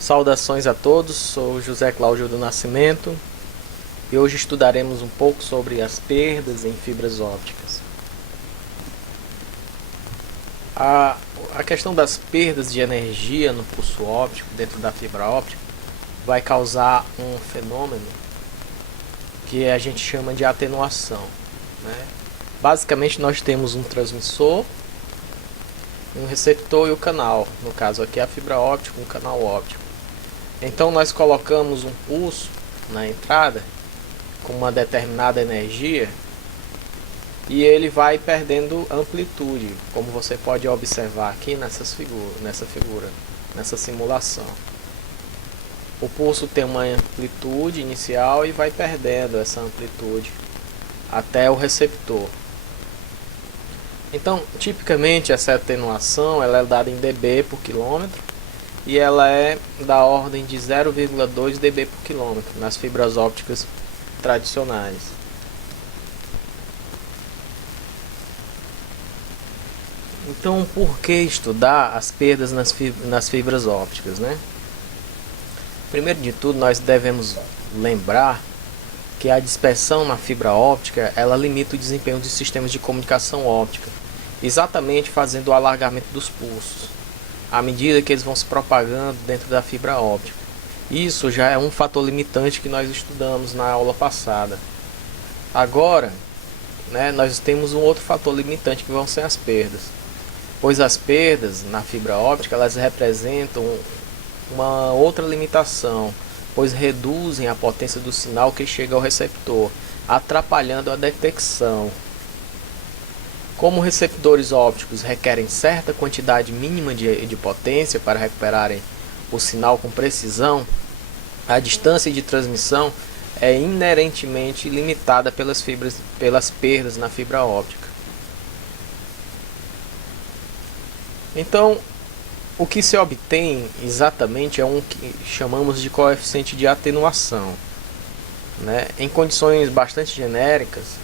Saudações a todos, sou José Cláudio do Nascimento e hoje estudaremos um pouco sobre as perdas em fibras ópticas. A questão das perdas de energia no pulso óptico dentro da fibra óptica vai causar um fenômeno que a gente chama de atenuação, né? Basicamente nós temos um transmissor, um receptor e o canal, no caso aqui a fibra óptica, um canal óptico. Então nós colocamos um pulso na entrada com uma determinada energia e ele vai perdendo amplitude, como você pode observar aqui nessa simulação. O pulso tem uma amplitude inicial e vai perdendo essa amplitude até o receptor. Então, tipicamente essa atenuação ela é dada em dB por quilômetro e ela é da ordem de 0,2 dB por quilômetro nas fibras ópticas tradicionais. Então, por que estudar as perdas nas fibras ópticas, né? Primeiro de tudo, nós devemos lembrar que a dispersão na fibra óptica ela limita o desempenho dos sistemas de comunicação óptica, exatamente fazendo o alargamento dos pulsos à medida que eles vão se propagando dentro da fibra óptica. Isso já é um fator limitante que nós estudamos na aula passada. Agora, nós temos um outro fator limitante que vão ser as perdas, pois as perdas na fibra óptica elas representam uma outra limitação, pois reduzem a potência do sinal que chega ao receptor, atrapalhando a detecção. Como receptores ópticos requerem certa quantidade mínima de potência para recuperarem o sinal com precisão, a distância de transmissão é inerentemente limitada pelas perdas na fibra óptica. Então, o que se obtém exatamente é um que chamamos de coeficiente de atenuação, Em condições bastante genéricas,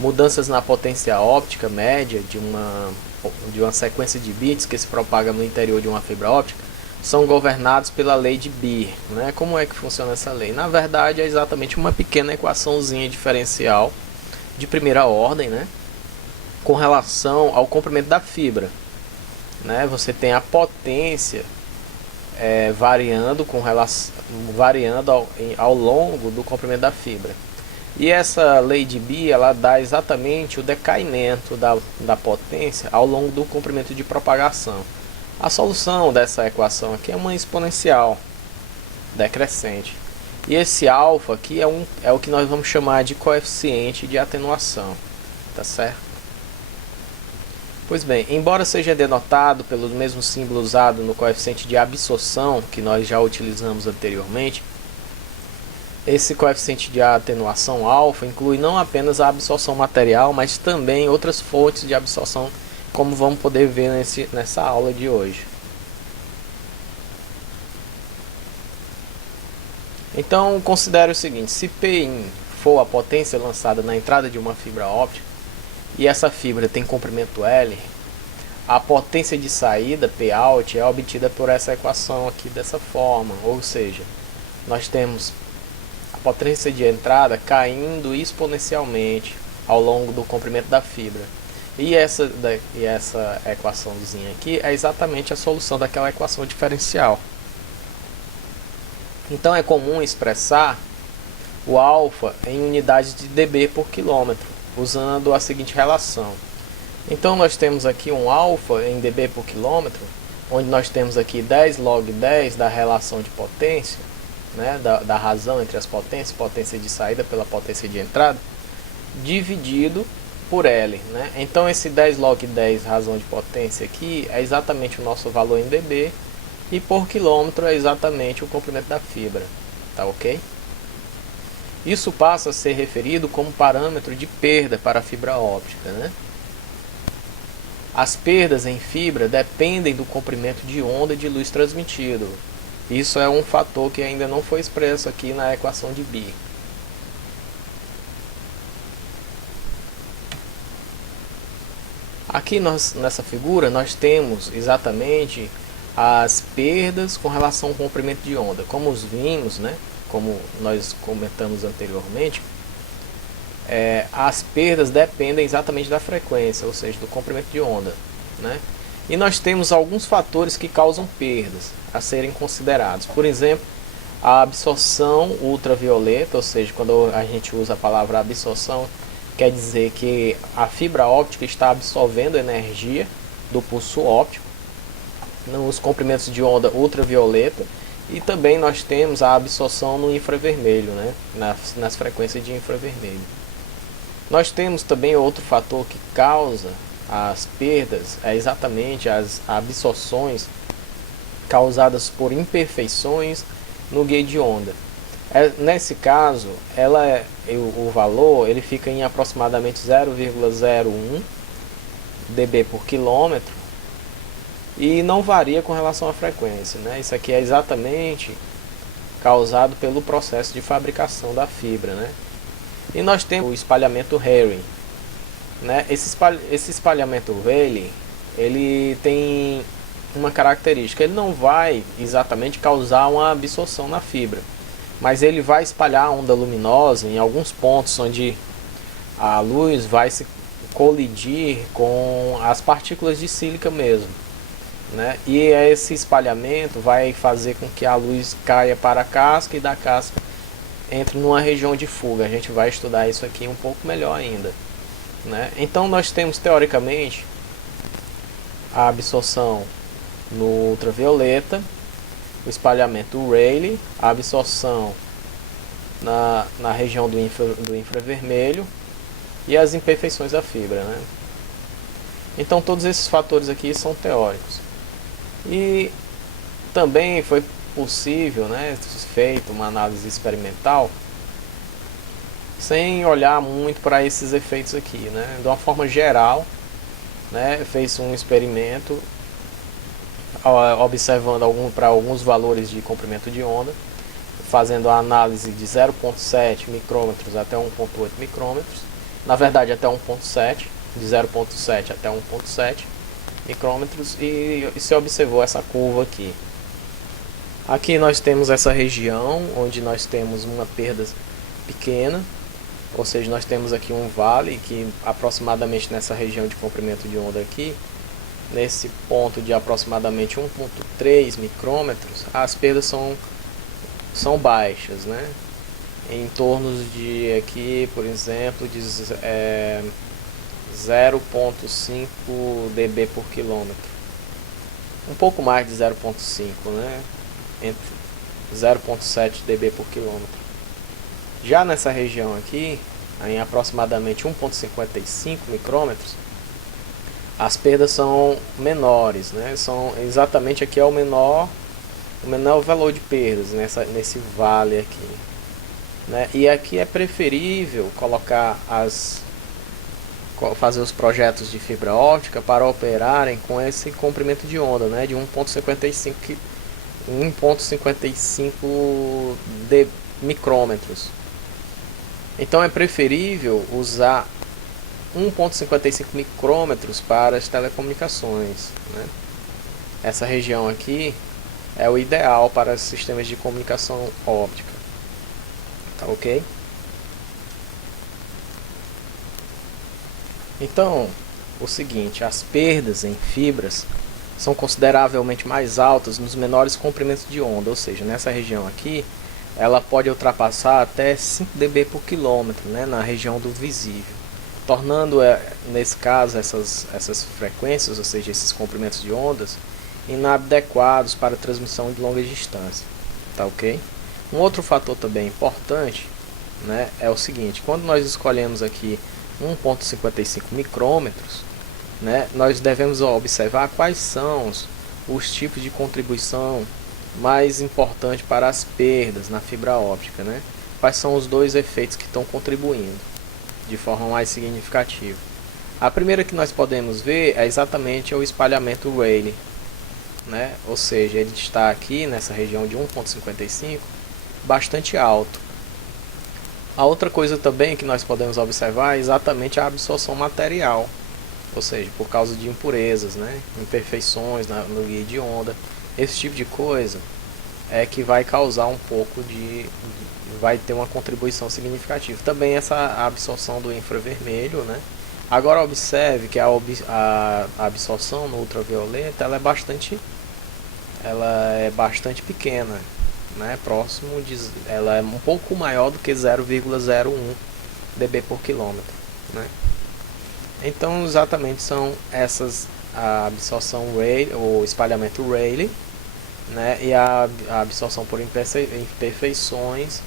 mudanças na potência óptica média de uma sequência de bits que se propaga no interior de uma fibra óptica são governados pela lei de Beer. Como é que funciona essa lei? Na verdade é exatamente uma pequena equaçãozinha diferencial de primeira ordem, com relação ao comprimento da fibra. Você tem a potência variando ao longo do comprimento da fibra. E essa lei de Beer ela dá exatamente o decaimento da potência ao longo do comprimento de propagação. A solução dessa equação aqui é uma exponencial decrescente. E esse alfa aqui é o que nós vamos chamar de coeficiente de atenuação. Tá certo? Pois bem, embora seja denotado pelo mesmo símbolo usado no coeficiente de absorção que nós já utilizamos anteriormente, esse coeficiente de atenuação alfa inclui não apenas a absorção material, mas também outras fontes de absorção, como vamos poder ver nessa aula de hoje. Então, considere o seguinte: se Pin for a potência lançada na entrada de uma fibra óptica, e essa fibra tem comprimento L, a potência de saída, Pout, é obtida por essa equação aqui dessa forma, ou seja, nós temos a potência de entrada caindo exponencialmente ao longo do comprimento da fibra. E essa equaçãozinha aqui é exatamente a solução daquela equação diferencial. Então é comum expressar o alfa em unidades de dB por quilômetro, usando a seguinte relação. Então nós temos aqui um alfa em dB por quilômetro, onde nós temos aqui 10 log 10 da relação de potência, da razão entre as potências, potência de saída pela potência de entrada, dividido por L. Então esse 10 log 10 razão de potência aqui é exatamente o nosso valor em dB, e por quilômetro é exatamente o comprimento da fibra. Tá ok? Isso passa a ser referido como parâmetro de perda para a fibra óptica. As perdas em fibra dependem do comprimento de onda de luz transmitido. Isso é um fator que ainda não foi expresso aqui na equação de Beer. Aqui nessa figura nós temos exatamente as perdas com relação ao comprimento de onda. Como os vimos, né, como nós comentamos anteriormente, as perdas dependem exatamente da frequência, ou seja, do comprimento de onda, né? E nós temos alguns fatores que causam perdas a serem considerados. Por exemplo, a absorção ultravioleta, ou seja, quando a gente usa a palavra absorção, quer dizer que a fibra óptica está absorvendo energia do pulso óptico nos comprimentos de onda ultravioleta. E também nós temos a absorção no infravermelho, né? nas frequências de infravermelho. Nós temos também outro fator que causa as perdas, é exatamente as absorções causadas por imperfeições no guia de onda. Nesse caso, o valor ele fica em aproximadamente 0,01 dB por quilômetro e não varia com relação à frequência, né? Isso aqui é exatamente causado pelo processo de fabricação da fibra, né? E nós temos o espalhamento Rayleigh, né? Esse espalhamento Rayleigh, ele tem uma característica, ele não vai exatamente causar uma absorção na fibra, mas ele vai espalhar a onda luminosa em alguns pontos onde a luz vai se colidir com as partículas de sílica mesmo, né? E esse espalhamento vai fazer com que a luz caia para a casca e da casca entre numa região de fuga. A gente vai estudar isso aqui um pouco melhor ainda, né? Então nós temos teoricamente a absorção no ultravioleta, o espalhamento Rayleigh, a absorção na região do infravermelho e as imperfeições da fibra, né? Então todos esses fatores aqui são teóricos. E também foi possível, né, feito uma análise experimental sem olhar muito para esses efeitos aqui, né? De uma forma geral, né, fez um experimento observando para alguns valores de comprimento de onda, fazendo a análise de 0,7 micrômetros até 1,8 micrômetros, na verdade até 1,7, de 0,7 até 1,7 micrômetros, e se observou essa curva aqui. Aqui nós temos essa região onde nós temos uma perda pequena, ou seja, nós temos aqui um vale que aproximadamente nessa região de comprimento de onda aqui, nesse ponto de aproximadamente 1,3 micrômetros, as perdas são baixas, né? Em torno de aqui, por exemplo, de 0,5 dB por quilômetro, um pouco mais de 0,5, né? Entre 0,7 dB por quilômetro. Já nessa região aqui, em aproximadamente 1,55 micrômetros, as perdas são menores, né? São exatamente aqui é o menor valor de perdas nesse vale aqui, né? E aqui é preferível fazer os projetos de fibra óptica para operarem com esse comprimento de onda, né, de 1,55 micrômetros. Então é preferível usar 1,55 micrômetros para as telecomunicações, né? Essa região aqui é o ideal para sistemas de comunicação óptica, tá ok? Então, o seguinte, as perdas em fibras são consideravelmente mais altas nos menores comprimentos de onda, ou seja, nessa região aqui, ela pode ultrapassar até 5 dB por quilômetro, né, na região do visível, tornando, nesse caso, essas frequências, ou seja, esses comprimentos de ondas, inadequados para transmissão de longa distância, tá ok? Um outro fator também importante, né, é o seguinte, quando nós escolhemos aqui 1,55 micrômetros, né, nós devemos observar quais são os tipos de contribuição mais importantes para as perdas na fibra óptica, né? Quais são os dois efeitos que estão contribuindo de forma mais significativa. A primeira que nós podemos ver é exatamente o espalhamento Rayleigh, né? Ou seja, ele está aqui nessa região de 1,55 bastante alto. A outra coisa também que nós podemos observar é exatamente a absorção material, ou seja, por causa de impurezas, né, imperfeições no guia de onda. esse tipo de coisa é que vai causar um pouco vai ter uma contribuição significativa. Também essa absorção do infravermelho, né? Agora observe que a absorção no ultravioleta ela é bastante pequena, né? Ela é um pouco maior do que 0,01 dB por quilômetro, né? Então exatamente são essas a absorção Rayleigh, ou espalhamento Rayleigh, né? E a absorção por imperfeições,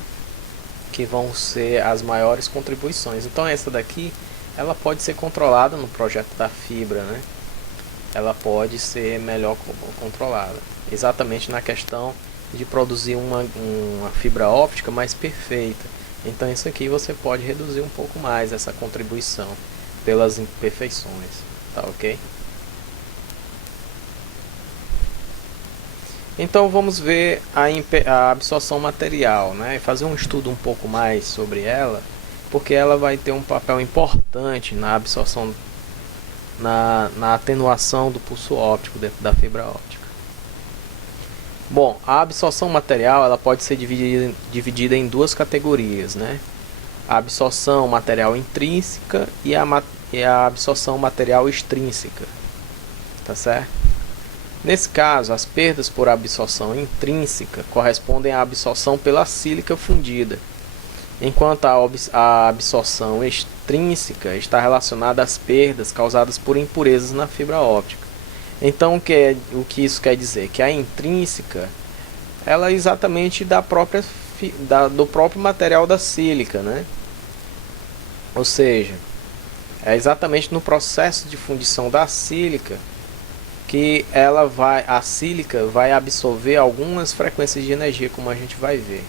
que vão ser as maiores contribuições. Então essa daqui ela pode ser controlada no projeto da fibra, né? Ela pode ser melhor controlada, exatamente na questão de produzir uma fibra óptica mais perfeita. Então isso aqui você pode reduzir um pouco mais essa contribuição pelas imperfeições, tá ok? Então vamos ver a absorção material, né? E fazer um estudo um pouco mais sobre ela, porque ela vai ter um papel importante na absorção, na atenuação do pulso óptico dentro da fibra óptica. Bom, a absorção material ela pode ser dividida em duas categorias, né? A absorção material intrínseca e a absorção material extrínseca, tá certo? Nesse caso, as perdas por absorção intrínseca correspondem à absorção pela sílica fundida, enquanto a absorção extrínseca está relacionada às perdas causadas por impurezas na fibra óptica. Então, o que isso quer dizer? Que a intrínseca ela é exatamente do próprio material da sílica, né? Ou seja, é exatamente no processo de fundição da sílica que a sílica vai absorver algumas frequências de energia, como a gente vai ver.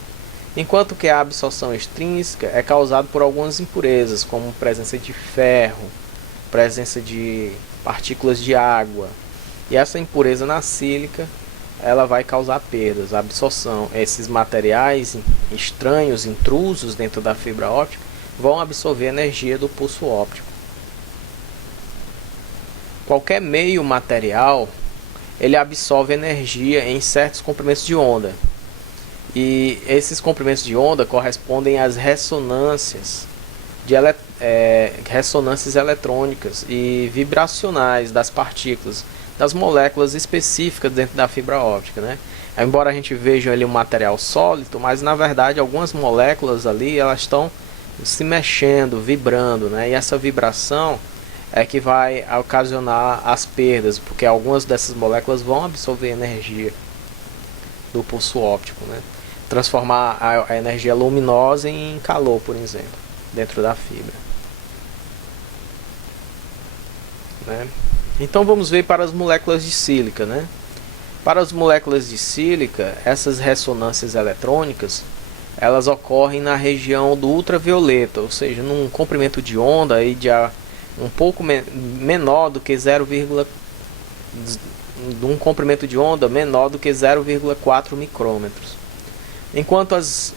Enquanto que a absorção extrínseca é causada por algumas impurezas, como presença de ferro, presença de partículas de água. E essa impureza na sílica, ela vai causar perdas. A absorção, esses materiais estranhos, intrusos dentro da fibra óptica, vão absorver energia do pulso óptico. Qualquer meio material, ele absorve energia em certos comprimentos de onda. E esses comprimentos de onda correspondem às ressonâncias eletrônicas e vibracionais das partículas, das moléculas específicas dentro da fibra óptica, né? Embora a gente veja ali um material sólido, mas na verdade algumas moléculas ali elas estão se mexendo, vibrando, né? E essa vibração é que vai ocasionar as perdas, porque algumas dessas moléculas vão absorver energia do pulso óptico, né? Transformar a energia luminosa em calor, por exemplo, dentro da fibra, né? Então vamos ver para as moléculas de sílica, né? Para as moléculas de sílica, essas ressonâncias eletrônicas elas ocorrem na região do ultravioleta, ou seja, num comprimento de onda aí de um pouco menor do que um comprimento de onda menor do que 0,4 micrômetros. Enquanto as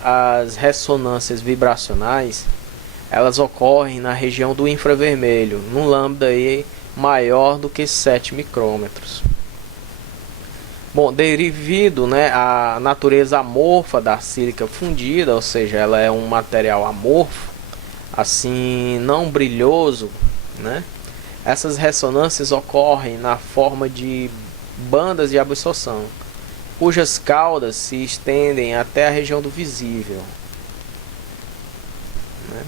ressonâncias vibracionais elas ocorrem na região do infravermelho, num lambda aí maior do que 7 micrômetros. Bom, devido, né, à natureza amorfa da sílica fundida, ou seja, ela é um material amorfo, assim, não brilhoso, né? Essas ressonâncias ocorrem na forma de bandas de absorção, cujas caudas se estendem até a região do visível, né?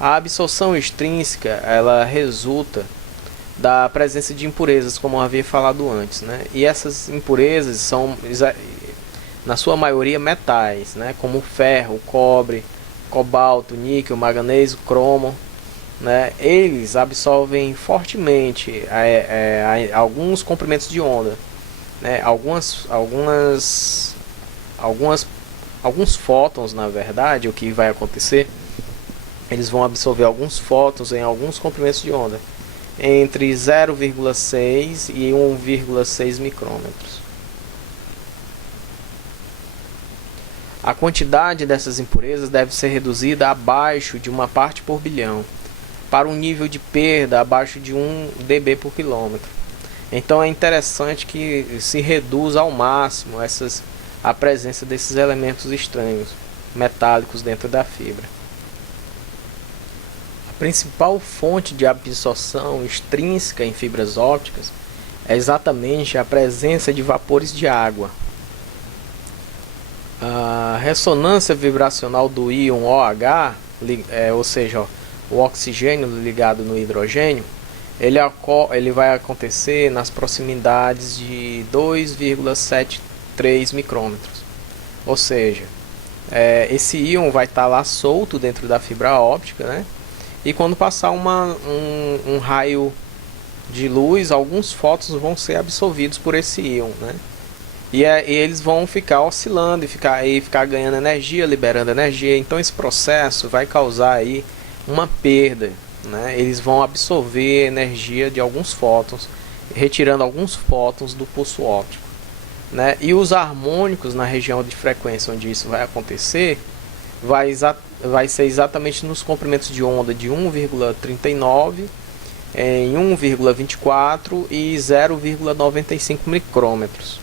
A absorção extrínseca ela resulta da presença de impurezas, como eu havia falado antes, né? E essas impurezas são, na sua maioria, metais, né? Como ferro, cobre, cobalto, níquel, manganês, cromo, né? Eles absorvem fortemente alguns comprimentos de onda, né? Alguns fótons, na verdade, o que vai acontecer, eles vão absorver alguns fótons em alguns comprimentos de onda, entre 0,6 e 1,6 micrômetros. A quantidade dessas impurezas deve ser reduzida abaixo de uma parte por bilhão, para um nível de perda abaixo de 1 dB por quilômetro. Então é interessante que se reduza ao máximo a presença desses elementos estranhos, metálicos dentro da fibra. A principal fonte de absorção extrínseca em fibras ópticas é exatamente a presença de vapores de água. A ressonância vibracional do íon OH, ou seja, o oxigênio ligado no hidrogênio, ele vai acontecer nas proximidades de 2,73 micrômetros. Ou seja, esse íon vai estar lá solto dentro da fibra óptica, né? E quando passar um raio de luz, alguns fótons vão ser absorvidos por esse íon, né? E eles vão ficar oscilando e ficar ganhando energia, liberando energia. Então esse processo vai causar aí uma perda, né? Eles vão absorver energia de alguns fótons, retirando alguns fótons do pulso óptico, né? E os harmônicos na região de frequência onde isso vai acontecer vai ser exatamente nos comprimentos de onda de 1,39 em 1,24 e 0,95 micrômetros.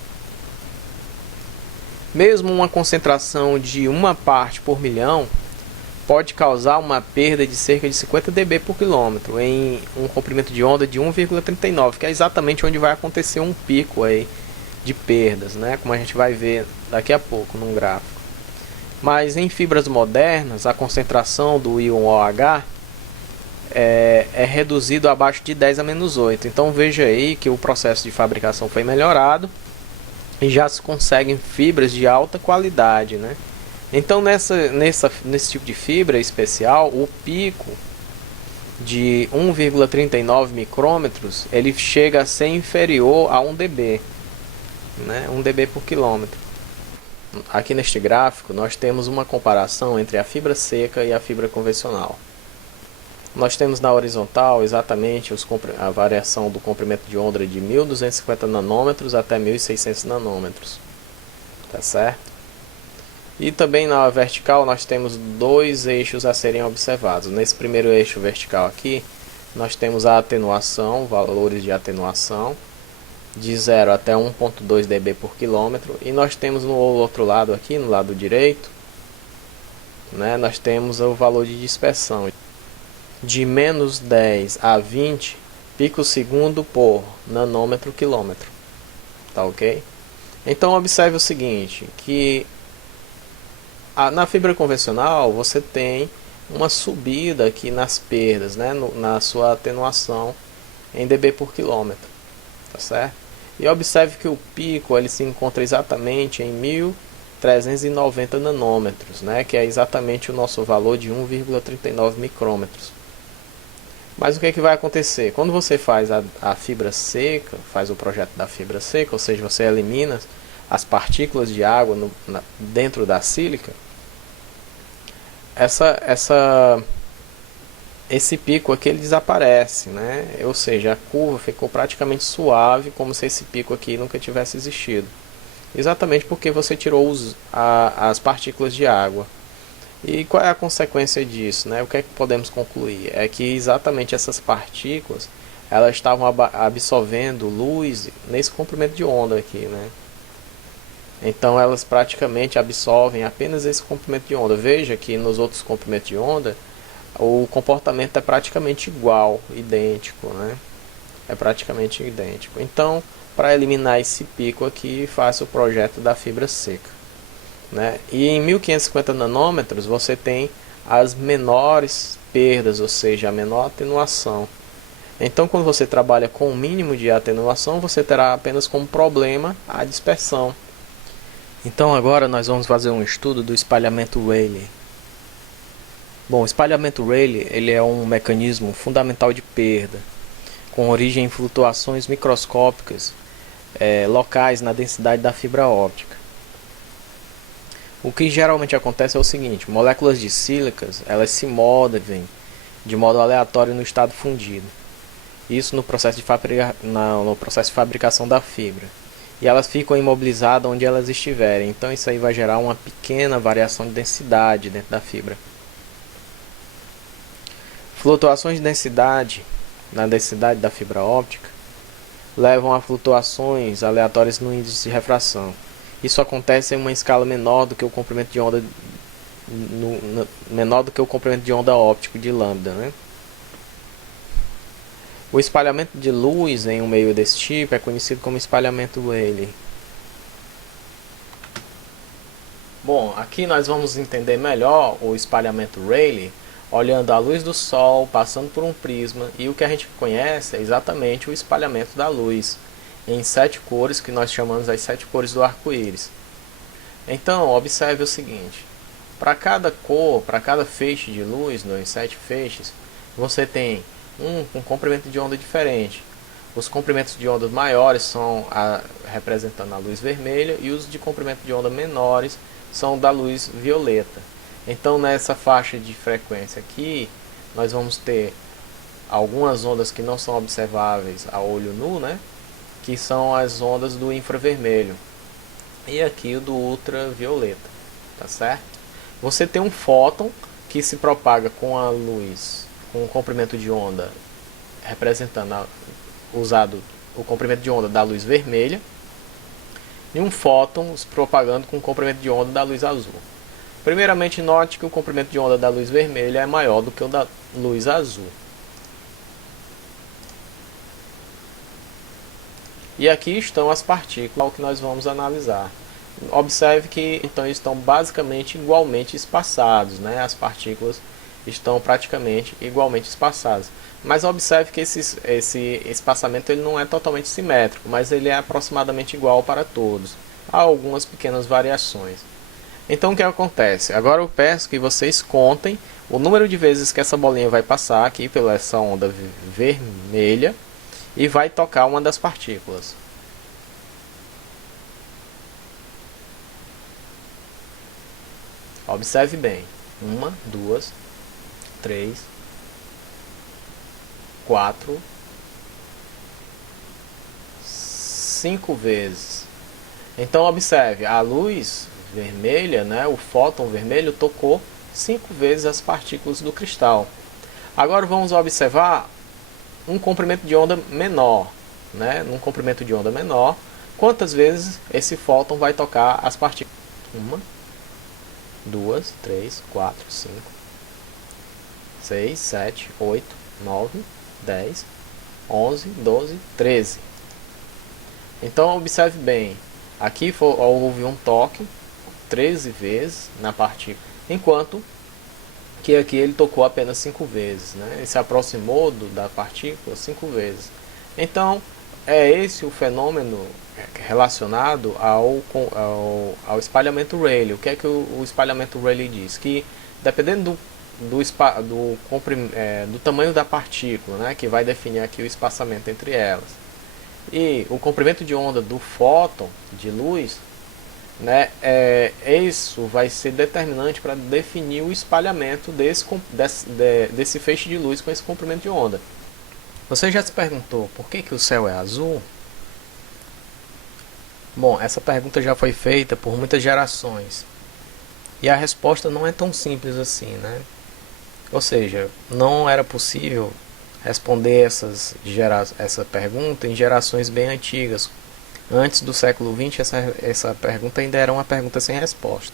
Mesmo uma concentração de 1 parte por milhão pode causar uma perda de cerca de 50 dB por quilômetro em um comprimento de onda de 1,39, que é exatamente onde vai acontecer um pico aí de perdas, né? Como a gente vai ver daqui a pouco num gráfico. Mas em fibras modernas, a concentração do íon OH é reduzido abaixo de 10 a menos 8. Então veja aí que o processo de fabricação foi melhorado e já se conseguem fibras de alta qualidade, né? Então nesse tipo de fibra especial, o pico de 1,39 micrômetros ele chega a ser inferior a 1 dB, né? 1 dB por quilômetro. Aqui neste gráfico nós temos uma comparação entre a fibra seca e a fibra convencional. Nós temos na horizontal exatamente a variação do comprimento de onda de 1250 nanômetros até 1600 nanômetros. Tá certo? E também na vertical nós temos dois eixos a serem observados. Nesse primeiro eixo vertical aqui, nós temos a atenuação, valores de atenuação, de 0 até 1,2 dB por quilômetro. E nós temos no outro lado aqui, no lado direito, né, nós temos o valor de dispersão. De menos 10 a 20 picos segundo por nanômetro quilômetro. Tá ok? Então observe o seguinte, que na fibra convencional você tem uma subida aqui nas perdas, né, na sua atenuação em dB por quilômetro, tá certo? E observe que o pico ele se encontra exatamente em 1390 nanômetros, né, que é exatamente o nosso valor de 1,39 micrômetros. Mas o que vai acontecer? Quando você faz a fibra seca, faz o projeto da fibra seca, ou seja, você elimina as partículas de água dentro da sílica, esse pico aqui ele desaparece, né? Ou seja, a curva ficou praticamente suave, como se esse pico aqui nunca tivesse existido. Exatamente porque você tirou as partículas de água. E qual é a consequência disso, né? O que é que podemos concluir? É que exatamente essas partículas elas estavam absorvendo luz nesse comprimento de onda aqui, né? Então elas praticamente absorvem apenas esse comprimento de onda. Veja que nos outros comprimentos de onda o comportamento é praticamente igual, idêntico, né? É praticamente idêntico. Então, para eliminar esse pico aqui, faça o projeto da fibra seca, né? E em 1550 nanômetros você tem as menores perdas, ou seja, a menor atenuação. Então quando você trabalha com o mínimo de atenuação, você terá apenas como problema a dispersão. Então agora nós vamos fazer um estudo do espalhamento Rayleigh. Bom, o espalhamento Rayleigh ele é um mecanismo fundamental de perda, com origem em flutuações microscópicas locais na densidade da fibra óptica. O que geralmente acontece é o seguinte: moléculas de sílicas elas se movem de modo aleatório no estado fundido. Isso no processo de fabricação da fibra. E elas ficam imobilizadas onde elas estiverem. Então isso aí vai gerar uma pequena variação de densidade dentro da fibra. Flutuações de densidade na densidade da fibra óptica levam a flutuações aleatórias no índice de refração. Isso acontece em uma escala menor do que o comprimento de onda menor do que o comprimento de onda óptico de lambda, né? O espalhamento de luz em um meio desse tipo é conhecido como espalhamento Rayleigh. Bom, aqui nós vamos entender melhor o espalhamento Rayleigh olhando a luz do Sol passando por um prisma, e o que a gente conhece é exatamente o espalhamento da luz em 7 cores, que nós chamamos as 7 cores do arco-íris. Então, observe o seguinte: para cada cor, para cada feixe de luz, nos 7 feixes, você tem um comprimento de onda diferente. Os comprimentos de onda maiores são representando a luz vermelha, e os de comprimento de onda menores são da luz violeta. Então, nessa faixa de frequência aqui, nós vamos ter algumas ondas que não são observáveis a olho nu, né? Que são as ondas do infravermelho, e aqui o do ultravioleta, tá certo? Você tem um fóton que se propaga com a luz, com o comprimento de onda representando usado o comprimento de onda da luz vermelha, e um fóton se propagando com o comprimento de onda da luz azul. Primeiramente, note que o comprimento de onda da luz vermelha é maior do que o da luz azul. E aqui estão as partículas que nós vamos analisar. Observe que então estão basicamente igualmente espaçados, né? As partículas estão praticamente igualmente espaçadas. Mas observe que esse espaçamento ele não é totalmente simétrico, mas ele é aproximadamente igual para todos. Há algumas pequenas variações. Então o que acontece? Agora eu peço que vocês contem o número de vezes que essa bolinha vai passar aqui pela essa onda vermelha e vai tocar uma das partículas. Observe bem. 1, 2, 3, 4, 5 vezes. Então observe, a luz vermelha, né, o fóton vermelho tocou 5 vezes as partículas do cristal. Agora vamos observar um comprimento de onda menor, né? Num comprimento de onda menor, quantas vezes esse fóton vai tocar as partículas? 1, 2, 3, 4, 5, 6, 7, 8, 9, 10, 11, 12, 13. Então observe bem, aqui houve um toque 13 vezes na partícula, enquanto que aqui ele tocou apenas 5 vezes, né? Ele se aproximou da partícula 5 vezes. Então é esse o fenômeno relacionado ao espalhamento Rayleigh. O que é que o espalhamento Rayleigh diz? Que dependendo do tamanho da partícula, né, que vai definir aqui o espaçamento entre elas, e o comprimento de onda do fóton de luz, né, isso vai ser determinante para definir o espalhamento desse feixe de luz com esse comprimento de onda. Você já se perguntou por que o céu é azul? Bom, essa pergunta já foi feita por muitas gerações, e a resposta não é tão simples assim, né? Ou seja, não era possível responder essa pergunta em gerações bem antigas. Antes do século XX, essa pergunta ainda era uma pergunta sem resposta.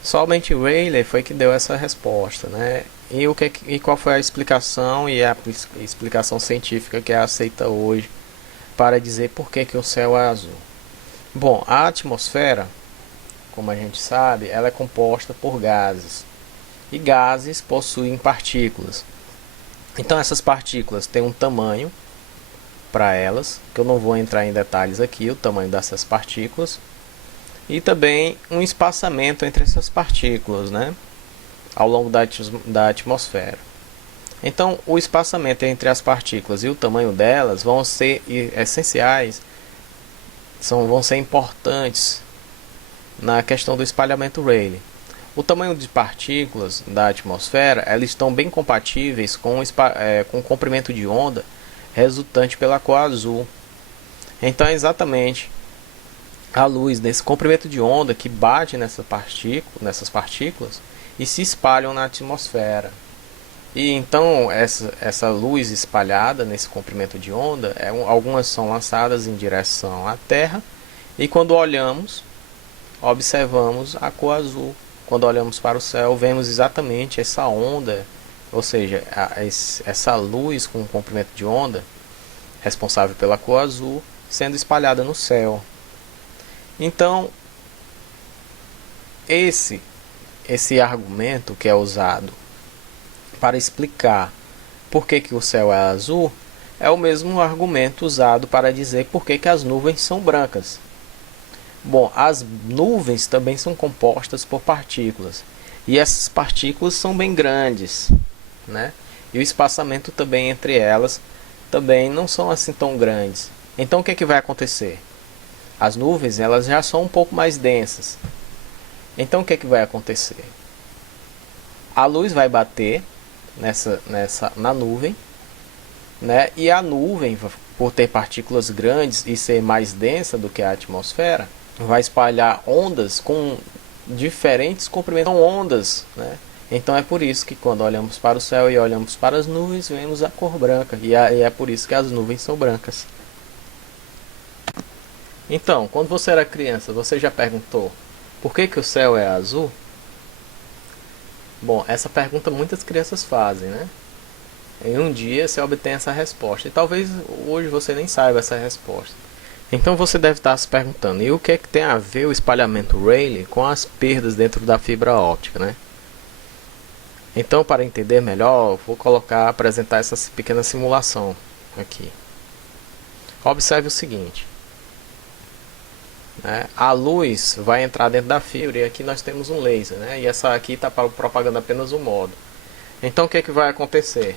Somente Rayleigh foi que deu essa resposta, né? E qual foi a explicação e a explicação científica que é aceita hoje para dizer por que o céu é azul? Bom, a atmosfera, como a gente sabe, ela é composta por gases. E gases possuem partículas. Então essas partículas têm um tamanho para elas, que eu não vou entrar em detalhes aqui, o tamanho dessas partículas, e também um espaçamento entre essas partículas, né, ao longo da atmosfera. Então o espaçamento entre as partículas e o tamanho delas vão ser essenciais, vão ser importantes na questão do espalhamento Rayleigh. O tamanho de partículas da atmosfera, elas estão bem compatíveis com o comprimento de onda resultante pela cor azul. Então é exatamente a luz desse comprimento de onda que bate nessas partículas e se espalham na atmosfera. E então essa luz espalhada nesse comprimento de onda, algumas são lançadas em direção à Terra, e quando olhamos, observamos a cor azul. Quando olhamos para o céu, vemos exatamente essa onda, ou seja, essa luz com comprimento de onda responsável pela cor azul sendo espalhada no céu. Então, esse argumento que é usado para explicar por que o céu é azul é o mesmo argumento usado para dizer por que as nuvens são brancas. Bom, as nuvens também são compostas por partículas, e essas partículas são bem grandes, né? E o espaçamento também entre elas também não são assim tão grandes. Então o que vai acontecer? As nuvens elas já são um pouco mais densas. Então o que vai acontecer? A luz vai bater na nuvem, né? E a nuvem, por ter partículas grandes e ser mais densa do que a atmosfera, vai espalhar ondas com diferentes comprimentos. São ondas, né? Então é por isso que quando olhamos para o céu e olhamos para as nuvens, vemos a cor branca. E é por isso que as nuvens são brancas. Então, quando você era criança, você já perguntou por que o céu é azul? Bom, essa pergunta muitas crianças fazem, né? Em um dia você obtém essa resposta. E talvez hoje você nem saiba essa resposta. Então você deve estar se perguntando, e o que é que tem a ver o espalhamento Rayleigh com as perdas dentro da fibra óptica, né? Então, para entender melhor, vou apresentar essa pequena simulação aqui. Observe o seguinte, né? A luz vai entrar dentro da fibra e aqui nós temos um laser, né? E essa aqui está propagando apenas um modo. Então o que vai acontecer?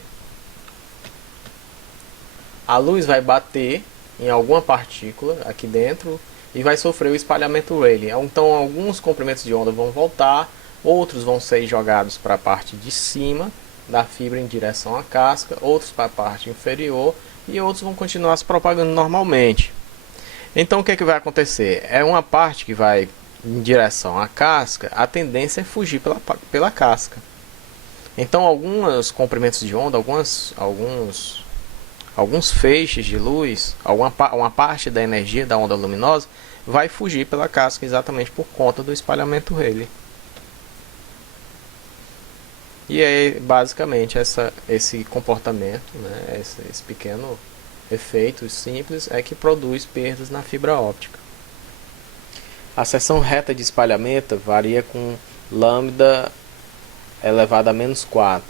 A luz vai bater em alguma partícula aqui dentro e vai sofrer o espalhamento Rayleigh. Então alguns comprimentos de onda vão voltar, outros vão ser jogados para a parte de cima da fibra em direção à casca, outros para a parte inferior e outros vão continuar se propagando normalmente. Então o que vai acontecer? É uma parte que vai em direção à casca, a tendência é fugir pela casca. Então alguns comprimentos de onda, alguns feixes de luz, uma parte da energia da onda luminosa vai fugir pela casca exatamente por conta do espalhamento Rayleigh. E é basicamente esse comportamento, né, esse pequeno efeito simples é que produz perdas na fibra óptica. A seção reta de espalhamento varia com lambda elevado a -4.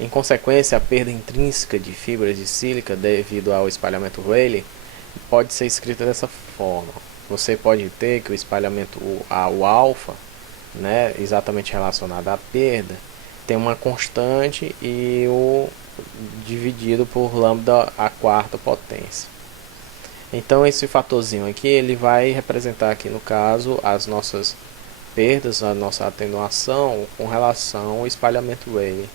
Em consequência, a perda intrínseca de fibras de sílica devido ao espalhamento Rayleigh pode ser escrita dessa forma. Você pode ter que o espalhamento, o alfa, né, exatamente relacionado à perda, tem uma constante e o dividido por lambda a quarta potência. Então esse fatorzinho aqui ele vai representar aqui no caso as nossas perdas, a nossa atenuação com relação ao espalhamento Rayleigh,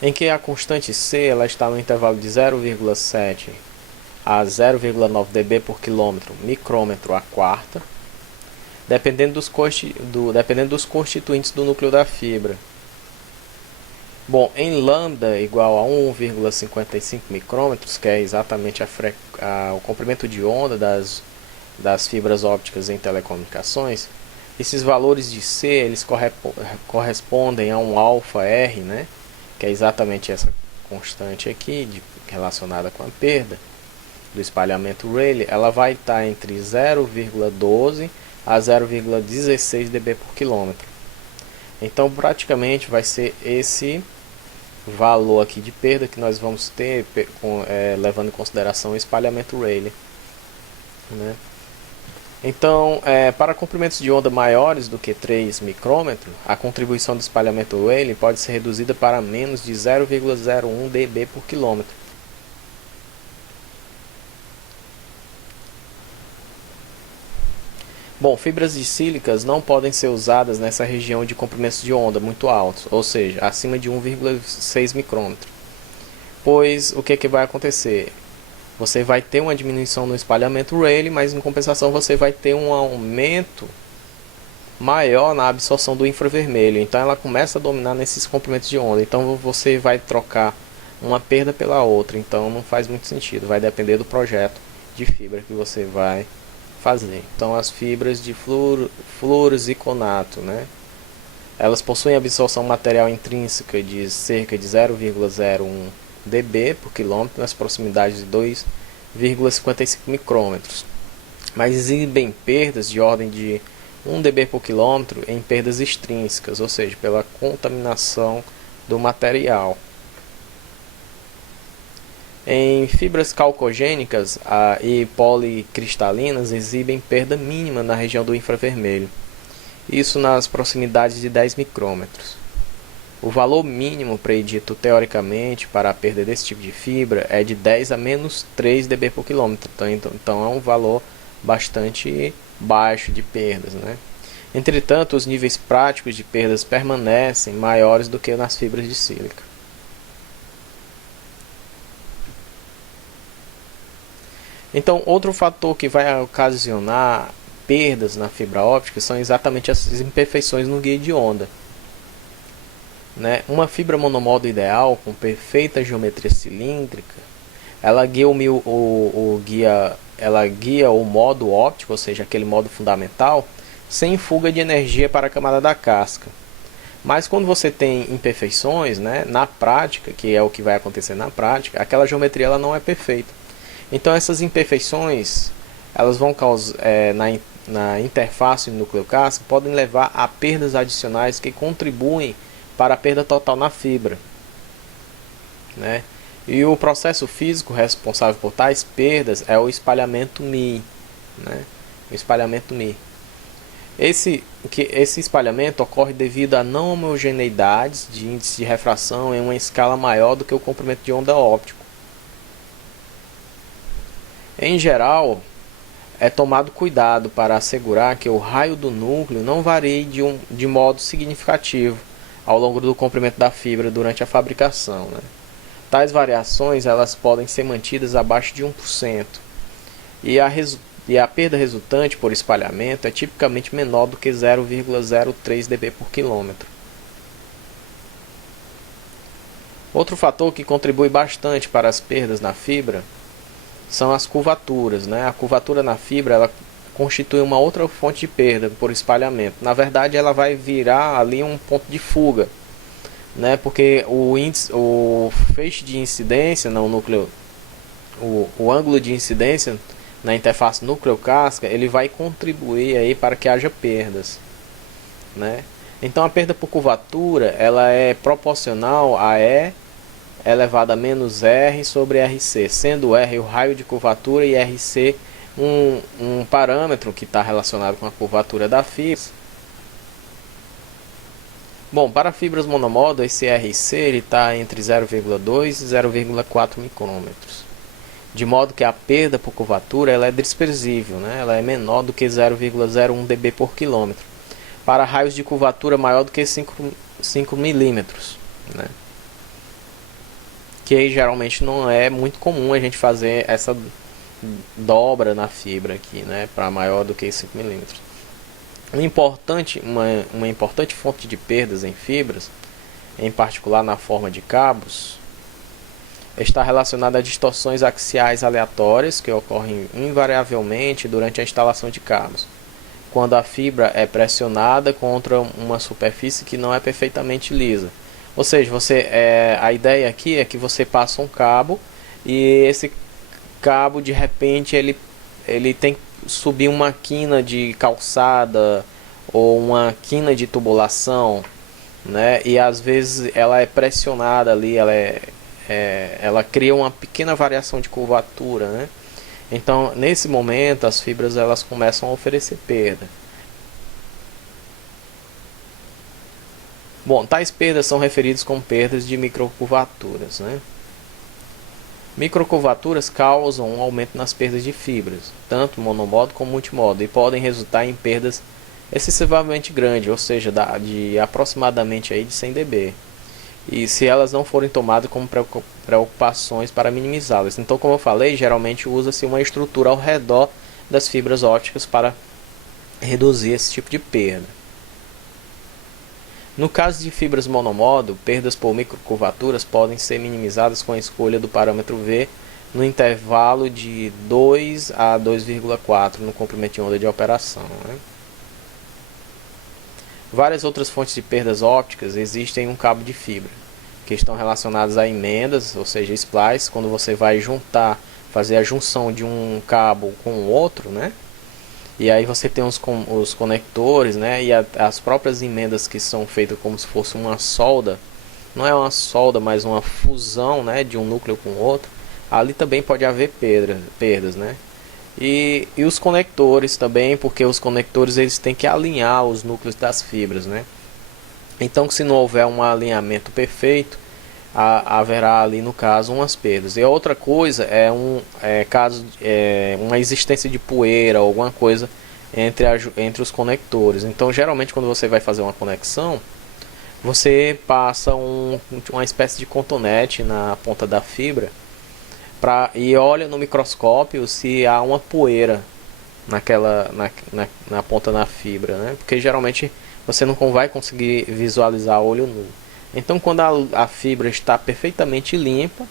em que a constante C ela está no intervalo de 0,7 a 0,9 dB por quilômetro micrômetro a quarta, dependendo dos constituintes do núcleo da fibra. Bom, em lambda igual a 1,55 micrômetros, que é exatamente o comprimento de onda das fibras ópticas em telecomunicações, esses valores de C eles correspondem a um alfa R, né, que é exatamente essa constante aqui relacionada com a perda do espalhamento Rayleigh. Ela vai estar entre 0,12 a 0,16 dB por quilômetro. Então praticamente vai ser esse valor aqui de perda que nós vamos ter levando em consideração o espalhamento Rayleigh, né? Então para comprimentos de onda maiores do que 3 micrômetros, a contribuição do espalhamento Rayleigh pode ser reduzida para menos de 0,01 dB por quilômetro. Bom, fibras de sílicas não podem ser usadas nessa região de comprimentos de onda muito altos, ou seja, acima de 1,6 micrômetro. Pois o que vai acontecer? Você vai ter uma diminuição no espalhamento Rayleigh, mas em compensação você vai ter um aumento maior na absorção do infravermelho, então ela começa a dominar nesses comprimentos de onda. Então você vai trocar uma perda pela outra, então não faz muito sentido, vai depender do projeto de fibra que você vai fazer. Então as fibras de fluorosiconato, né, elas possuem absorção material intrínseca de cerca de 0,01 dB por quilômetro nas proximidades de 2,55 micrômetros, mas exibem perdas de ordem de 1 dB por quilômetro em perdas extrínsecas, ou seja, pela contaminação do material. Em fibras calcogênicas e policristalinas exibem perda mínima na região do infravermelho, isso nas proximidades de 10 micrômetros. O valor mínimo predito teoricamente para a perda desse tipo de fibra é de 10 a menos 3 dB por quilômetro, então é um valor bastante baixo de perdas, né? Entretanto, os níveis práticos de perdas permanecem maiores do que nas fibras de sílica. Então, outro fator que vai ocasionar perdas na fibra óptica são exatamente as imperfeições no guia de onda, né? Uma fibra monomodo ideal com perfeita geometria cilíndrica, ela guia o modo óptico, ou seja, aquele modo fundamental, sem fuga de energia para a camada da casca. Mas quando você tem imperfeições, né, na prática, que é o que vai acontecer na prática, aquela geometria ela não é perfeita. Então essas imperfeições, elas vão causar, na interface núcleo-casca, podem levar a perdas adicionais que contribuem para a perda total na fibra, né? E o processo físico responsável por tais perdas é o espalhamento Mi, né? O espalhamento Mi. Esse espalhamento ocorre devido a não homogeneidades de índice de refração em uma escala maior do que o comprimento de onda óptico. Em geral, é tomado cuidado para assegurar que o raio do núcleo não varie de modo significativo ao longo do comprimento da fibra durante a fabricação, né? Tais variações elas podem ser mantidas abaixo de 1%, e a perda resultante por espalhamento é tipicamente menor do que 0,03 dB por quilômetro. Outro fator que contribui bastante para as perdas na fibra são as curvaturas, né? A curvatura na fibra ela constitui uma outra fonte de perda por espalhamento. Na verdade, ela vai virar ali um ponto de fuga, né? Porque o feixe de incidência no núcleo, o ângulo de incidência na interface núcleo-casca, ele vai contribuir aí para que haja perdas, né? Então a perda por curvatura ela é proporcional a E elevado a menos R sobre RC, sendo R o raio de curvatura e RC um parâmetro que está relacionado com a curvatura da fibra. Bom, para fibras monomodo, esse RC está entre 0,2 e 0,4 micrômetros, de modo que a perda por curvatura ela é desprezível, né? Ela é menor do que 0,01 dB por quilômetro, para raios de curvatura maior do que 5 milímetros, né? Que geralmente não é muito comum a gente fazer essa dobra na fibra aqui, né, para maior do que 5 milímetros. Uma importante fonte de perdas em fibras, em particular na forma de cabos, está relacionada a distorções axiais aleatórias que ocorrem invariavelmente durante a instalação de cabos, quando a fibra é pressionada contra uma superfície que não é perfeitamente lisa. Ou seja, a ideia aqui é que você passa um cabo e esse cabo de repente ele tem que subir uma quina de calçada ou uma quina de tubulação, né? E às vezes ela é pressionada ali, ela cria uma pequena variação de curvatura, né? Então nesse momento as fibras elas começam a oferecer perda. Bom, tais perdas são referidas como perdas de microcurvaturas, né? Microcurvaturas causam um aumento nas perdas de fibras, tanto monomodo como multimodo, e podem resultar em perdas excessivamente grandes, ou seja, de aproximadamente aí de 100 dB. E se elas não forem tomadas como preocupações para minimizá-las. Então, como eu falei, geralmente usa-se uma estrutura ao redor das fibras ópticas para reduzir esse tipo de perda. No caso de fibras monomodo, perdas por microcurvaturas podem ser minimizadas com a escolha do parâmetro V no intervalo de 2 a 2,4 no comprimento de onda de operação, né? Várias outras fontes de perdas ópticas existem em um cabo de fibra, que estão relacionadas a emendas, ou seja, splice, quando você vai juntar, fazer a junção de um cabo com o outro, né? E aí você tem os conectores, né? E as próprias emendas que são feitas como se fosse uma solda, não é uma solda, mas uma fusão, né, de um núcleo com o outro. Ali também pode haver perdas, né? E os conectores também, porque os conectores eles têm que alinhar os núcleos das fibras, né? Então, se não houver um alinhamento perfeito, haverá ali no caso umas perdas. E a outra coisa é uma existência de poeira ou alguma coisa entre os conectores. Então, geralmente quando você vai fazer uma conexão, você passa uma espécie de cotonete na ponta da fibra e olha no microscópio se há uma poeira na ponta da fibra, né? Porque geralmente você não vai conseguir visualizar a olho nu. Então, quando a fibra está perfeitamente limpa,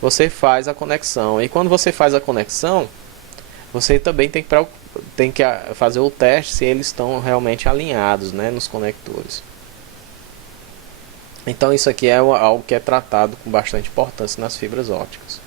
você faz a conexão. E quando você faz a conexão, você também tem que fazer o teste se eles estão realmente alinhados, né, nos conectores. Então, isso aqui é algo que é tratado com bastante importância nas fibras ópticas.